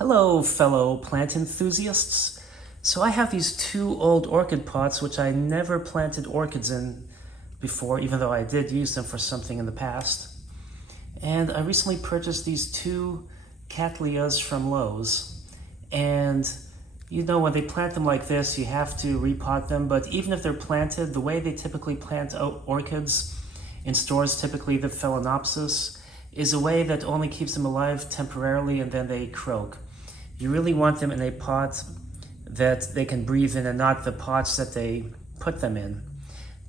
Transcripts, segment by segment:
Hello, fellow plant enthusiasts. So I have these two old orchid pots which I never planted orchids in before, even though I did use them for something in the past. And I recently purchased these two Cattleyas from Lowe's. And you know, when they plant them like this, you have to repot them, but even if they're planted, the way they typically plant orchids in stores, typically the Phalaenopsis, is a way that only keeps them alive temporarily and then they croak. You really want them in a pot that they can breathe in and not the pots that they put them in.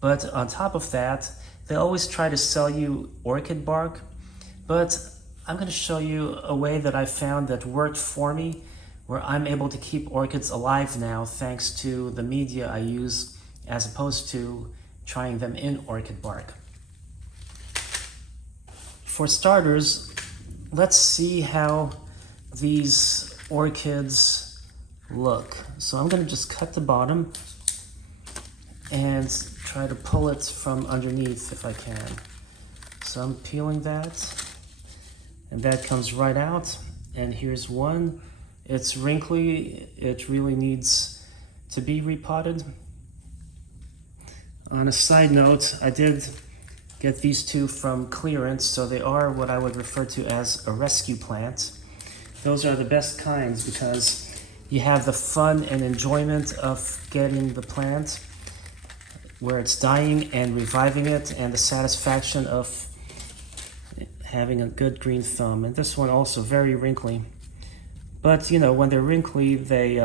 But on top of that, they always try to sell you orchid bark, but I'm going to show you a way that I found that worked for me, where I'm able to keep orchids alive now thanks to the media I use as opposed to trying them in orchid bark. For starters, let's see how these orchids look. So I'm going to just cut the bottom and try to pull it from underneath if I can. So I'm peeling that, and that comes right out. And here's one. It's wrinkly. It really needs to be repotted. On a side note, I did get these two from clearance, so they are what I would refer to as a rescue plant. Those are the best kinds because you have the fun and enjoyment of getting the plant where it's dying and reviving it, and the satisfaction of having a good green thumb. And this one also very wrinkly. But you know, when they're wrinkly, they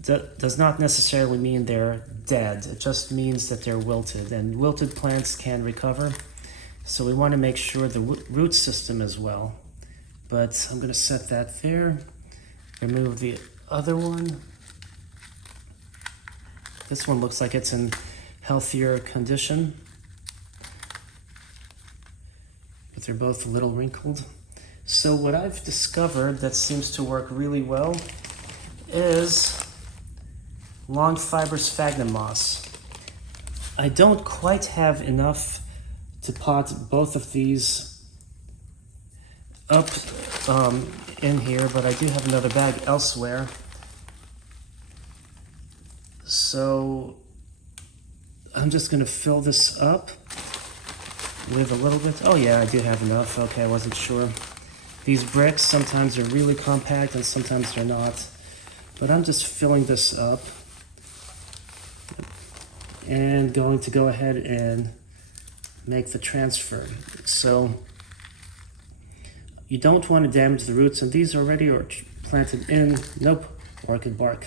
does not necessarily mean they're dead. It just means that they're wilted, and wilted plants can recover. So we want to make sure the root system is well. But I'm going to set that there. Remove the other one. This one looks like it's in healthier condition, but they're both a little wrinkled. So what I've discovered that seems to work really well is long fiber sphagnum moss. I don't quite have enough to pot both of these up in here, but I do have another bag elsewhere. So I'm just going to fill this up with a little bit. Oh yeah, I do have enough. Okay, I wasn't sure. These bricks sometimes are really compact and sometimes they're not. But I'm just filling this up and going to go ahead and make the transfer. So you don't want to damage the roots, and these already are planted in, nope, orchid bark.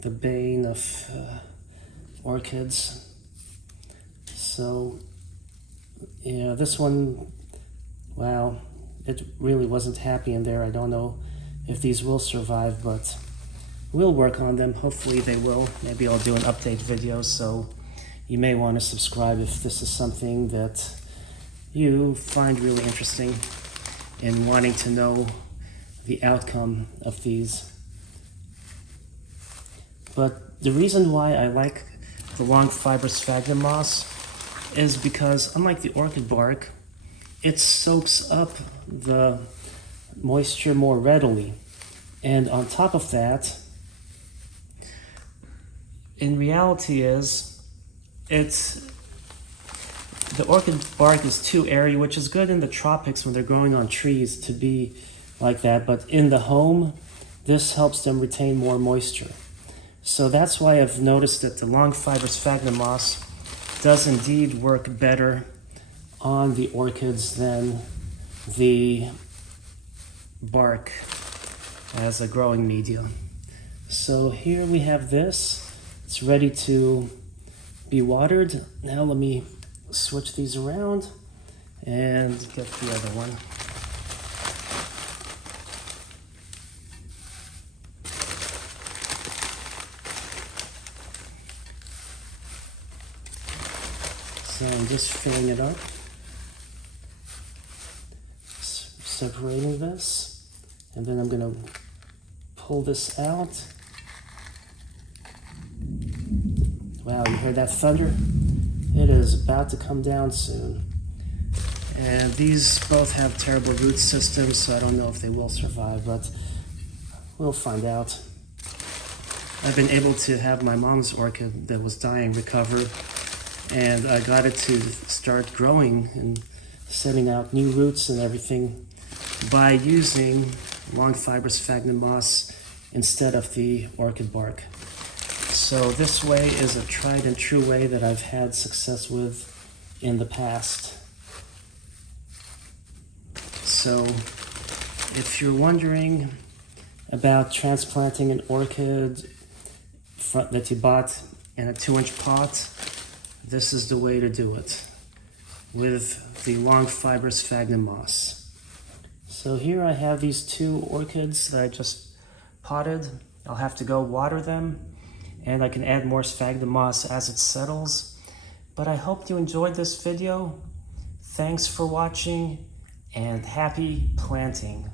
The bane of orchids. So, yeah, this one, wow, it really wasn't happy in there. I don't know if these will survive, but we'll work on them. Hopefully they will. Maybe I'll do an update video, so you may want to subscribe if this is something that you find really interesting in wanting to know the outcome of these. But the reason why I like the long fiber sphagnum moss is because, unlike the orchid bark, it soaks up the moisture more readily. And on top of that, in reality the orchid bark is too airy, which is good in the tropics when they're growing on trees to be like that, but in the home, this helps them retain more moisture. So that's why I've noticed that the long fiber sphagnum moss does indeed work better on the orchids than the bark as a growing media. So here we have this. It's ready to be watered. Now let me switch these around and get the other one. So I'm just filling it up, separating this, and then I'm going to pull this out. Wow, you heard that thunder? It is about to come down soon. And these both have terrible root systems, so I don't know if they will survive, but we'll find out. I've been able to have my mom's orchid that was dying recover, and I got it to start growing and setting out new roots and everything by using long fibrous sphagnum moss instead of the orchid bark. So this way is a tried and true way that I've had success with in the past. So if you're wondering about transplanting an orchid that you bought in a 2-inch pot, this is the way to do it with the long fibrous sphagnum moss. So here I have these 2 orchids that I just potted. I'll have to go water them, and I can add more sphagnum moss as it settles. But I hope you enjoyed this video. Thanks for watching, and happy planting.